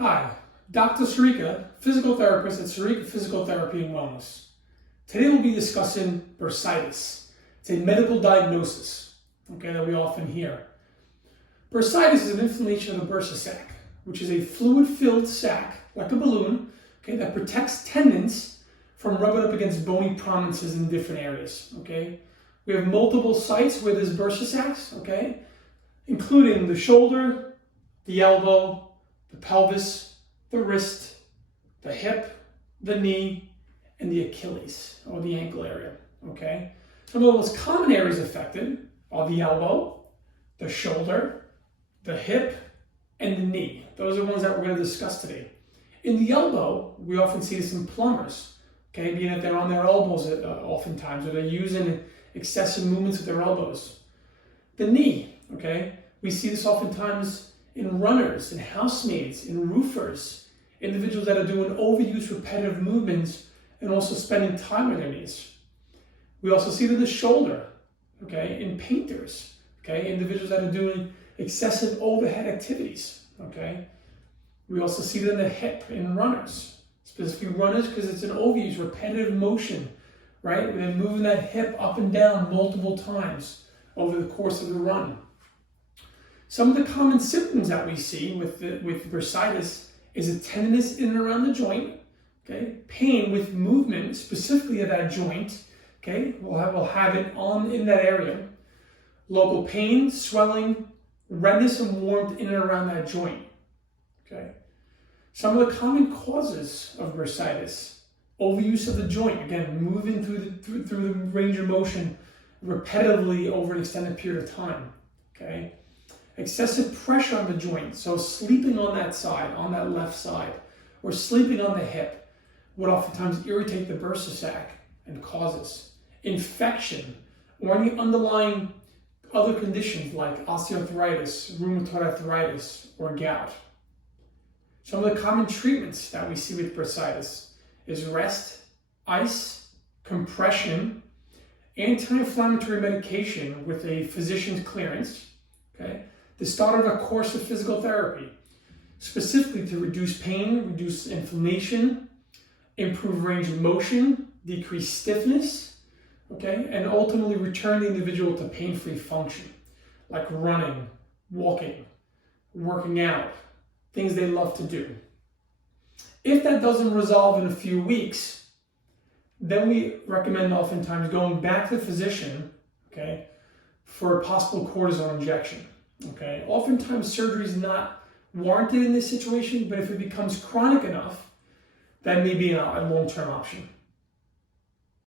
Hi, Dr. Sarrica, physical therapist at Sarrica Physical Therapy and Wellness. Today we'll be discussing bursitis. It's a medical diagnosis, that we often hear. Bursitis is an inflammation of the bursa sac, which is a fluid-filled sac, like a balloon, that protects tendons from rubbing up against bony prominences in different areas. We have multiple sites where there's bursa sacs, including the shoulder, the elbow, the pelvis, the wrist, the hip, the knee, and the Achilles, or the ankle area, Some of the most common areas affected are the elbow, the shoulder, the hip, and the knee. Those are the ones that we're going to discuss today. In the elbow, we often see this in plumbers, being that they're on their elbows oftentimes, or they're using excessive movements with their elbows. The knee, we see this oftentimes in runners, in housemaids, in roofers, individuals that are doing overuse repetitive movements and also spending time on their knees. We also see it in the shoulder, in painters, individuals that are doing excessive overhead activities, We also see it in the hip in runners, specifically runners because it's an overuse, repetitive motion, Where they're moving that hip up and down multiple times over the course of the run. Some of the common symptoms that we see with bursitis is a tenderness in and around the joint, pain with movement specifically of that joint, we'll have it in that area, local pain, swelling, redness and warmth in and around that joint, Some of the common causes of bursitis: overuse of the joint, again, moving through the range of motion repetitively over an extended period of time, Excessive pressure on the joint, so sleeping on that side, on that left side, or sleeping on the hip would oftentimes irritate the bursa sac and causes infection or any underlying other conditions like osteoarthritis, rheumatoid arthritis, or gout. Some of the common treatments that we see with bursitis is rest, ice, compression, anti-inflammatory medication with a physician's clearance, the start of a course of physical therapy, specifically to reduce pain, reduce inflammation, improve range of motion, decrease stiffness, and ultimately return the individual to pain-free function, like running, walking, working out, things they love to do. If that doesn't resolve in a few weeks, then we recommend oftentimes going back to the physician, for a possible cortisone injection. Oftentimes surgery is not warranted in this situation, but if it becomes chronic enough, that may be a long-term option.